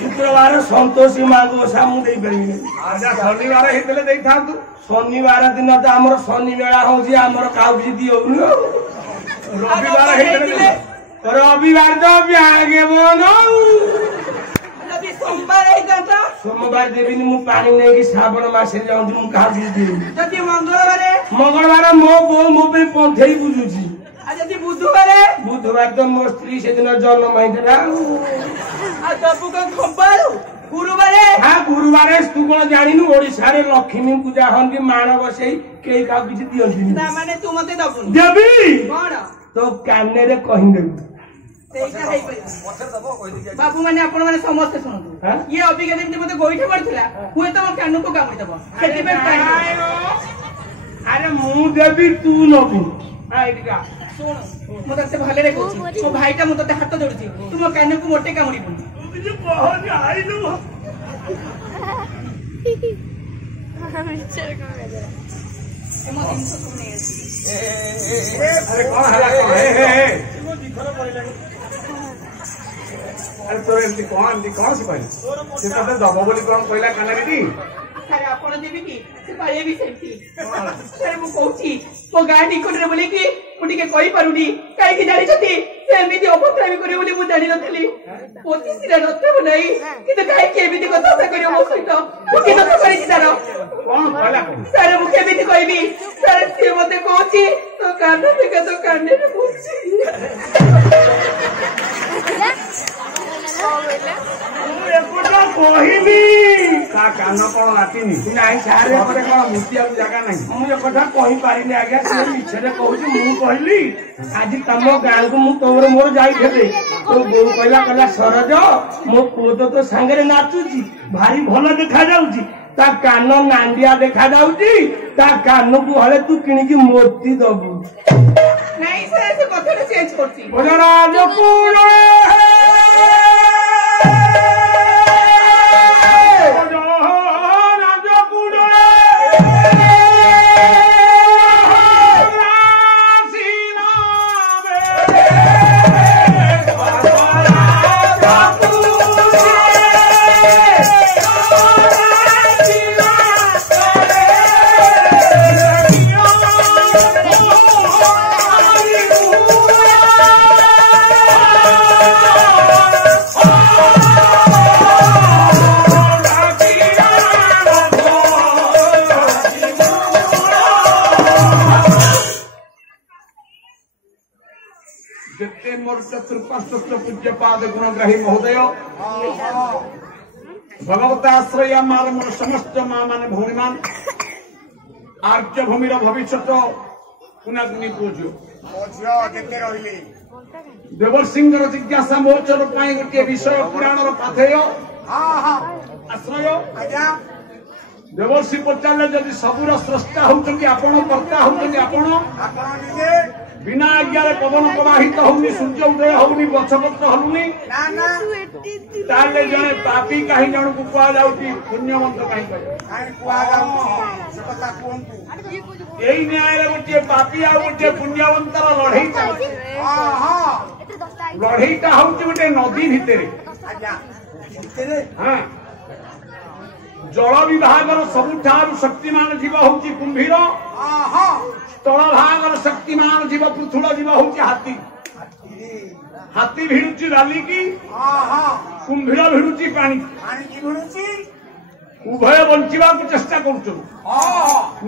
शुक्रवार संतोषी मांगो सा मु देई परबी नै आजा शनिवार हेतले देई था तू शनिवार दिन तो हमर शनि मेला होजी हमर काहू किछि दियोनु रविवार हेतले रविवार तो आगे बोनो जदी सोमवार है गंता सोमवार देबिनी मु पानी नै कि श्रावण मास रे जाउँ मु काहू किछि देई जदी मंगलवार मो बो मो पे पंथेई बुझुची जदी बुधवार तो मो स्त्री से दिन जन्म होइतला आ दबु का खबर गुरुवार हां गुरुवार तू कोन जानिनु ओडिसा रे लक्ष्मी पूजा हंदी माण बसई केई का किछि दियंती ना माने तू मते दबु देबी कोन तो काने रे कहि देबी तेइका हेई पई बाबू माने आपण माने समस्त सुनतु ये अबिगा जेमति मते गोइठा पड़थिला हुए तो कानु को कामि दबो सेति पे अरे मु देबी तू नबु आ इडिका सुन मते से भले रे कहछि ओ भाईटा मते तते हाथ जोडछि तू मो कानु को मोटे कामुडीबु तुझे बहुत आइलु मिक्सचर का गजरा एमो इनसो सुने अरे कौन हला हे वो दिखरा पड़े अरे तो एमती कौन से कहले से तते दबो बोली कौन कहला काना दी सारे आपण देबी की से पाए भी सेमती सारे मु कहछि मो गाडी कोडरे बोली की मुटी के कहि पारुनी काई की जानि छथि से एमिति अपत्रामी करे बोली मु जानि नथली पोती सिरा नथे बनाई कि काई के एमिति कथा करियो मो सहित मु कि नथ करि तारो कौन कहला सारे मु केमिति कहबी सारे से मते कहछि तो काने के तो काने रे बोलछि कहली का कान कौन लाटिनी नाई सारे मते कौन मुतिया जगह नहीं मु कथा कहि पारिनी आज्ञा से मिछरे कहूची मु कहली आज तम गाँ को मु तोर मोर जाइथे तो बो कहला सरज मो पुओ तो संगे नाचुची भारी भल देखा जाउची ता कान नांडिया देखा जाउची ता कान को हले तू किनिकी मोती दबु नहीं सर से कथा चेंज करछि बोलो राजकुल पूज्य पाद गुणग्राही महोदय भगवताश्रय मार मोर समस्त माँ मान भौणी मान आर्य भूमिर भविष्य कुनाकुनी पूज्य देवर्सिंह जिज्ञासा मोचर गोटे विषय पुराण पाथेय आश्रय देवर्षि पचारे जदि सबुर स्रष्टा होउछन्ति आपण कर्ता होउछन्ति आपण बिना आज्ञा पवन प्रवाहित होनी सूर्य उदय होनी गछपत्र हलुनी ताले जने पापी कहीं जन को कुआ जाउती पुण्यवंत कहीं यही न्याय गोटे पापी आ गोटे पुण्यवंतर लड़ई चलती लड़ईटा हूँ गोटे नदी भितर हाँ जल विभागर सबुठार शक्तिमान जीव हूँ कुंभीर तल भागर शक्तिमान जीव पृथुल जीव हूँ हाथी हाथी भिड़ुची बाली की कुंभीर भिड़ुची पानी उभय बंचा चेष्टा कर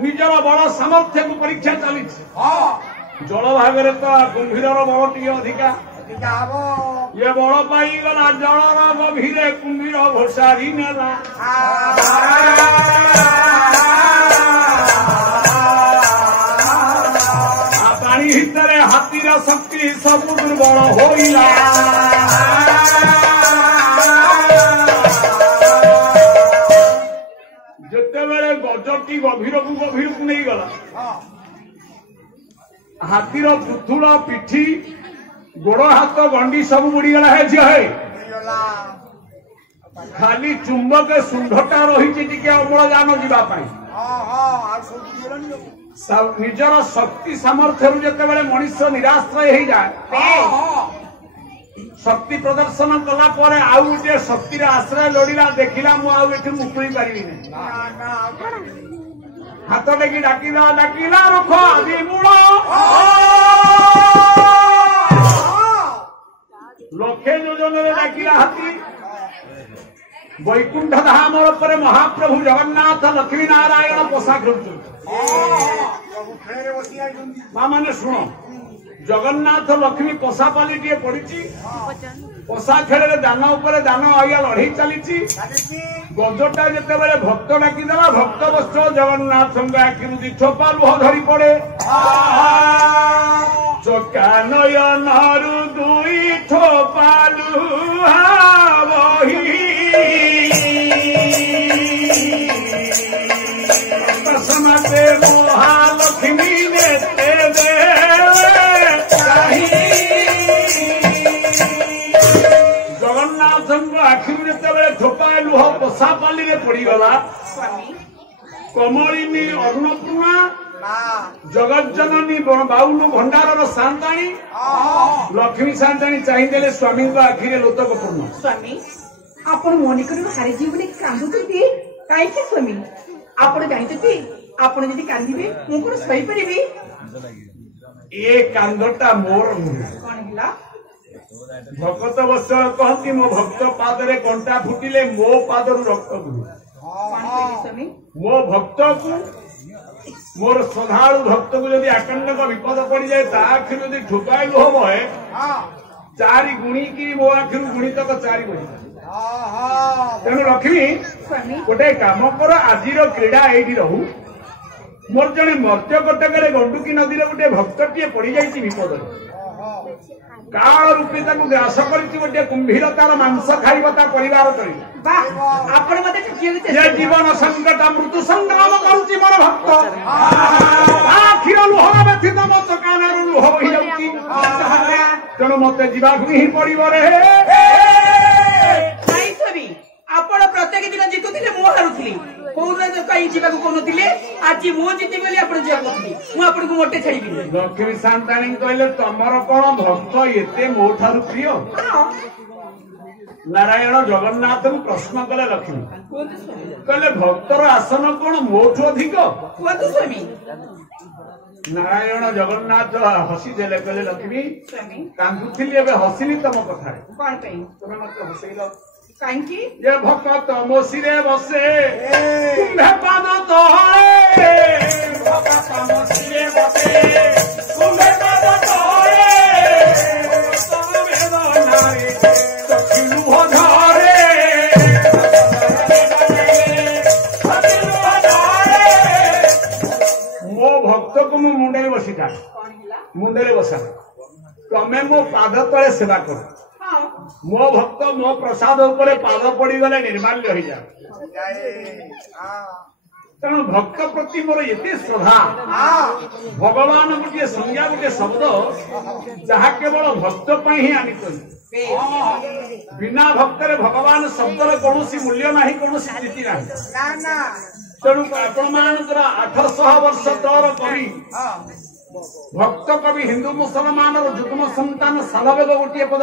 निजर बड़ सामर्थ्य को परीक्षा चली जल भागर तो कुंभीर बड़ टी अधिका ये बड़ पाईगला जलर गभीर कुंभीर घोषारी नेला पानी भितर हाथीर शक्ति सब दुर्बल होइला गजटी गभीर को नहीं गला हाथीर पुथुड़ पिठी गोड़ हाथ गंडी सब बुड़ीगला है झील है खाली चुंबक सुंढटा रही अम्लजान जावाई निजर शक्ति सामर्थ्य जिते मनीष निराश्रय हो जाए शक्ति प्रदर्शन कला पर आउ गोटे शक्ति आश्रय लोड़ा देखला मुझे मुकुड़ी पारि हाथ टेकी डाकिला डाकिला रख आदि मूल लक्षे योजन डाकिला हाथी वैकुंठ धाम पर महाप्रभु जगन्नाथ लक्ष्मी नारायण पोषा खेलुं माँ मैंने शुण जगन्नाथ लक्ष्मी पोषा पाली टे पड़ी पोषा खेल दान उपर दान आज्ञा लड़े चली गजटा जिते बड़े भक्त डाकिदेला भक्त वस्त्र जगन्नाथ आखिर दी ठोपा लुह धरी पड़े चका नयन दुई ठोपा लुहा बही समते महालक्ष्मी ने जगन्नाथ आखिर जिते ठोपा लुह पोषा पाली पड़गला कमलिनी अन्नपूर्णा जगत जननी बाउन भंडार सांताणी लक्ष्मी सांताणी चाहिए स्वामी आखिरे लोतक पूर्ण स्वामी आपण मो निकट हारिजी बोली कांदुती कहीं स्वामी आपण जानते आपण यदि कांदिबे मु कोन सही परिबी ए कांदटा मोर कोन हिला भगत वत्सल कहती मो भक्त पादरे कंटा फुटिले मो पादरु रक्त बुहे स्वामी मो भक्त को मोर श्रद्धालु भक्त को यदि आकंडक विपद पड़ जाए ता आखिर यदि ठोपाई लुह बहे चारि गुणी की मो आखिर गुणी तक चारि बजे तेणु लक्ष्मी गोटे काम कर आज क्रीड़ा ये रहू मोर जड़े मर्त्य कटक गंडुकी नदी गोटे भक्तटे पड़ जाइए विपद काल रूपी ग्रास कर कुंभीरतार मांस खाइब परिवार जीवन संकट मृत्यु संग्राम करुच्ची मोर भक्त आखिर लुह व्यथित मो चकान लुह बही जाऊँगी तेणु मत जावाक ही पड़ो रे आपण प्रत्येक दिन जितुले मु हारुली कौन कहीं जावाक कहते आज मु जीति बोली आप मुझे मोटे छाड़ी लक्ष्मी सांताणी कहले तमर कौन भक्त एते मो ठारू प्रिय नारायण जगन्नाथ को प्रश्न कले लक्ष्मी कहले भक्तर आसन कौन मोठू अधिक स्वामी नारायण जगन्नाथ हसी देले कहले लक्ष्मी कांदुथिली एबे हसिनी तम कथा कौन तुम मत हसैल कहीं ये भक्त मोसिरे बसे कुंभे पाद तोहरे भक्त मोसिरे बसे कुंभे पाद तोहरे तम वेदनारे सखिलु धरे सखिलु धरे मो भक्त को मु मुंडे बसी था मुंडे बसा तमे मो पाद तले सेवा कर मो भक्त मो प्रसाद उपरे पाद पड़ी गले निर्माल्य हो जाए तेणु भक्त प्रति मोर ये श्रद्धा भगवान गोटे संज्ञा गोटे शब्द जहा केवल भक्त ही आनी बिना भक्तरे भगवान शब्दर कौन मूल्य ना कौन स्थिति ना तेणु आपण 800 वर्ष तौर कवि भक्त कवि हिंदू मुसलमान जुग्म संतान सालवेग गोटे पद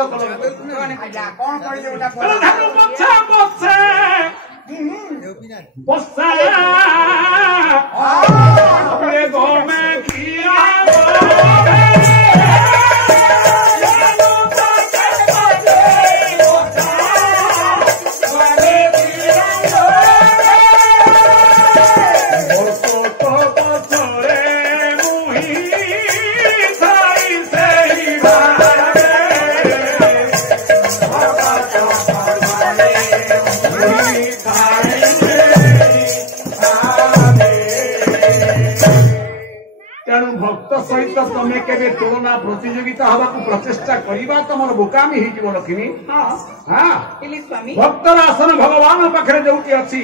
भक्त सहित तमे केबे तुलना प्रतियोगिता हवा को प्रचेष्टा करिबा तमर बोकामी ही जीव लक्ष्मी भक्तर आसन भगवान पाखरे जोटी अछि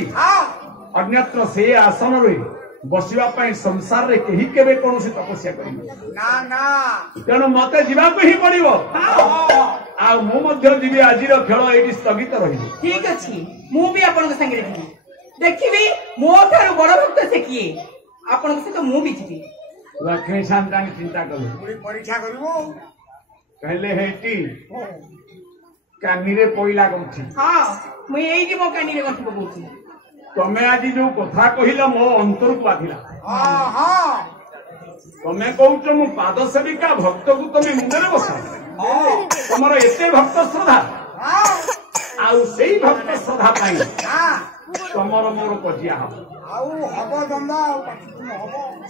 अन्यत्र से आसन रे बसिबा पई संसार रे केही केबे कोनोसी तपस्या करिबे ना ना तेणु मते जीवाको ही पड़िबो आ मु मध्य जीवी आजिर खेल एठी स्थगित रहिबो ठीक अछि मु भी आपन संगे रही देखिबी मो थारु बड़ भक्त से किए आपन से मु भी जीवी लक्ष्मी शांतानी चिंता करू पूरी परीक्षा करिवो कहले हेटी कानी रे पइला गउछि हां मु एई कि मो कानी रे गंठी पकउछि तमे आज जो कथा कहिला मो अंतर को आथिला हां हां तमे कहउछ मु पाद सेविका भक्त को तमे मुंडरे बसा तमर एते भक्त श्रद्धा आउ सेई भक्त श्रद्धा पाई तमर मोर पजिया हबो आउ हबो दंदा हबो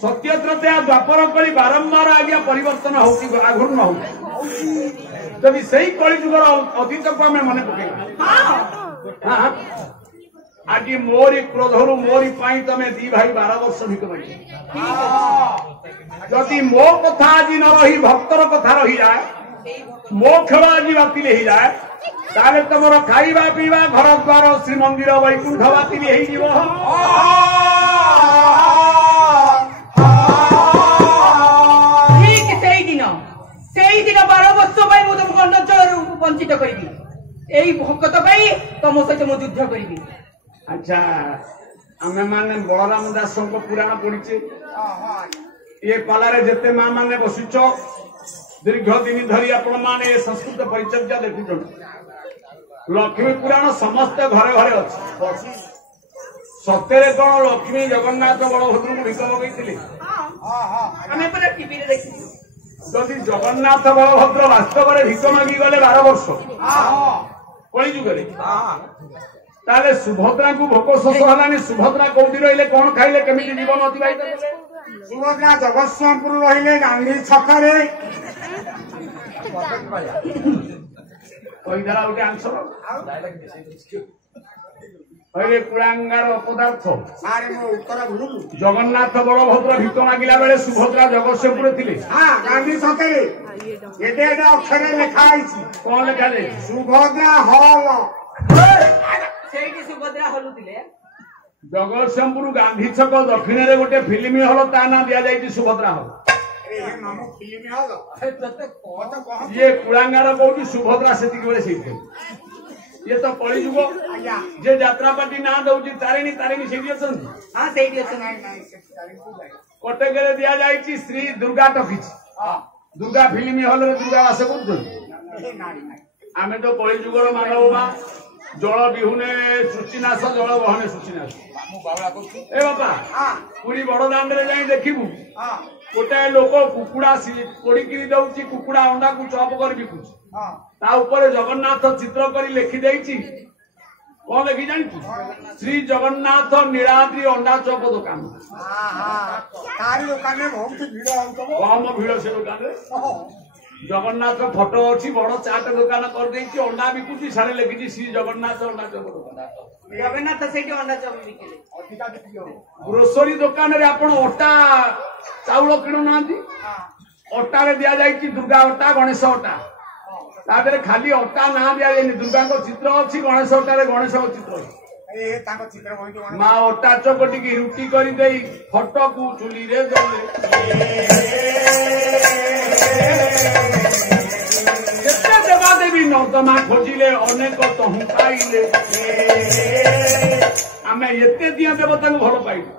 सत्यत्रते द्वापर कली बारंबार आज्ञा परिवर्तन होउची आघूर्ण होउची जदि सेई कली जुगर अतीत को हमें मन पकेला हां आज मोरी क्रोधरु मोरी पाई तमे दी भाई 12 वर्ष भिक मागी जदि मो कथा आज न रही भक्तर कथा रही जाए मो खेल आज बातिल हो जाए ताले तुमर खाइबा पीवा घर द्वार श्रीमंदिर वैकुंठ बातिल हो जीवो ठीक सेई दिन 12 वर्ष पाई मु तुमको अन्नचर वंचित करिबी एई भक्त पाई तुम सहित मु युद्ध करिबी अच्छा आमे माने बलराम दास को पुराण पढ़िचे ये पालारे जेते मां माने बसिचो दीर्घ दिन धरी आपण माने संस्कृत परिचर्या देखुछन लक्ष्मी पुराण समस्त घरे घरे अछि सत्यरे कोन लक्ष्मी जगन्नाथ बलभद्र को भिक मगैथिले हमें पूरा टीवी रे देखि जदि जगन्नाथ बलभद्र वास्तव में भिक मागी गले 12 वर्ष कली जुगरे ताले सुभद्रा को भोक शोष हलानी सुभद्रा कोठी रहिले कोन खाइले केमिति जीवन अतिबाहित कले सुभद्रा जगतसिंहपुर रहिले गांधी छकरे कोई दरा उठे आंसर पहले कुलांगार अपदार्थ सारे मो उत्तर भूलु जगन्नाथ बलभद्र भिक मागिला बेले सुभद्रा जगतसिंहपुर थिले हां गांधी छकरे एटे अक्षर लिखा आइछि कोन लेखा ले सुभद्रा हल सेठी सुभद्रा हलुतिले जगतसिंहपुर गांधी छक दक्षिण रे गोटे फिल्म हल ता ना दिया जाइछि सुभद्रा हल अरे हे मामू फिल्म हल ये कुलांगार कोठी सुभद्रा सेति बेले सेति ये तो कली जुग आज्ञा जे यात्रा पार्टी ना दउछि तारिणी तारिणी सेठी अछन हां सेठी अछन नहीं नहीं से कटक रे दिया जाइछि श्री दुर्गा टॉकीज दुर्गा फिल्म हल रे दुर्गा वास करथि आमे तो कली जुगर मानव मा जल बिहुने सुचिनाश जल बहने सुचिनाश ए बापा पुरी बड़ दांड रे जाई देखिबु गोटे लोक कुकुड़ा पोड़िकी दउछि कुकुड़ा अंडा को चॉप कर बिकुछि ता ऊपर जगन्नाथ चित्र करी लिखि देइछि कोन लिखि जानि श्री जगन्नाथ नीलाद्रि अंडा चॉप दुकान तारी दुकान में बहुत भीड़ होतो कम भीड़ से दुकान रे जगन्नाथ फोटो अच्छी बड़ चाट दुकान कर देइछि अंडा बिकुछि सारे लिखिछि श्री जगन्नाथ अंडा चॉप दुकान जगन्नाथ सेठी अंडा चप बिकेले अधिका बिक्री हो ग्रोसरी दुकान रे आपण ओटा चाउल किणु नांती ओटा रे दिया जाइछि दुर्गा ओटा गणेश ओटा ताबेरे खाली ओटा ना दिया जाइनि दुर्गा को चित्र अछि गणेश ओटा रे गणेश को चित्र अछि ए ताको चित्र होई जो मा ओटा चकटी की रुटी करी देई फोटो को चुली रे जले केते देवा देवी नौतमा खोजिले अनेक तहु पाइले आमे एते दिया देवता को भलो पाइले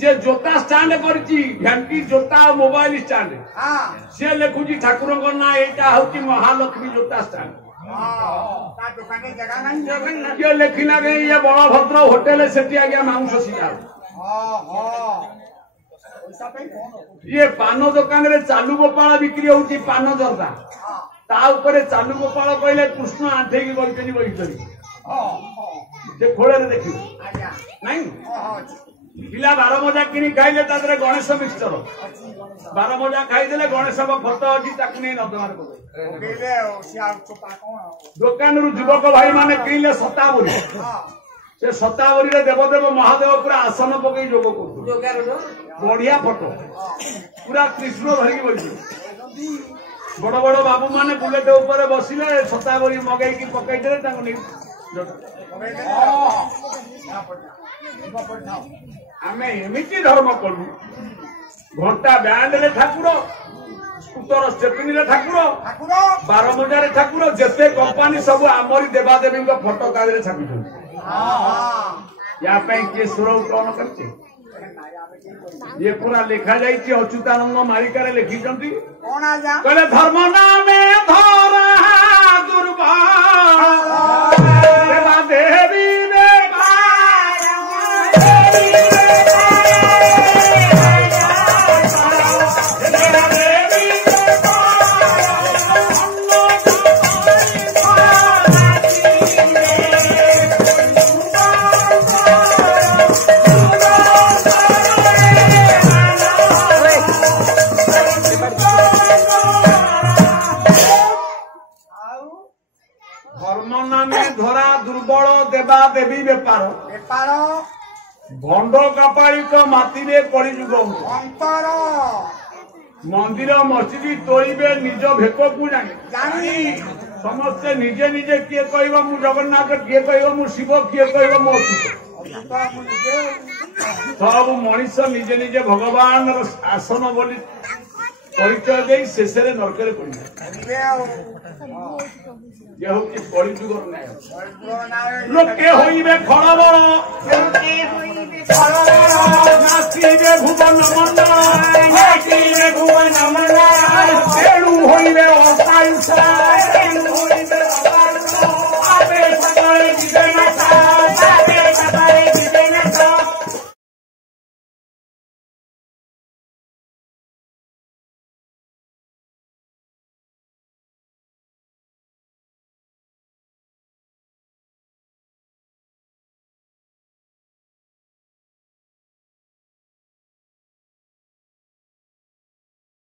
जे जोता स्टैंड करछि घंटी जोता मोबाइल स्टैंड हां से लेखुछि ठाकुर को ना एटा होछि महालक्ष्मी जोता स्टैंड ता दुकान में जगह नहीं जगन्नाथ के लेखिला गए ये बलभद्र होटल सेठी आज्ञा मांस सिजा पैसा पे कौन ये पान दुकान रे चालू गोपाल बिक्री होउछि पान जर्दा ता ऊपर चालू गोपाल कहले कृष्ण आठे की बइचनी बइचनी जे खोले रे देखियो आज्ञा नहीं हां पिला 12 मजा किनी खाइले तादरे गणेश मिक्सचर 12 मजा खाई देले गणेश को फटो अछि ताकु नै नदमार को बेले सिया चोपा कौन दुकान रु युवक भाई माने किनले सतावरी से सतावरी रे देवदेव महादेव पूरा आसन पकई जोग करथु जोगारो बढ़िया फोटो पूरा कृष्ण धरिकी बइछि बड़ बड़ बाबू माने बुलेट ऊपर बसिले सतावरी मगई की पकई देले ताको नै आमे एमिति धर्म कलु घंटा बैंड रे ठाकुर उत्तर स्टेपिनी रे ठाकुर बारमजार ठाकुर जेते कंपनी सब आमरी देवादेवी फोटो कागज छापी या किए सुर उत्तोलन करते ये पूरा लिखा जाइए अच्युतानंद मारिकार लिखिंट कहले धर्म नामे धरा दुर्बा देवी धरा दुर्बल देवा देवी बेपार भंड कपालिक मातिरे कलिजुग अंतर मंदिर मस्जिद तोड़े निज भेक को जानी समस्ते निजे निजे किए कह मु जगन्नाथ किए कह मु शिव किए कह मो सब मनीष निजे निजे भगवान आसन बोली परिचय दे शेष नरक ये हूँ कलिजुगर न्याय लोके होइबे खलबल नाचिबे भुवन मंडल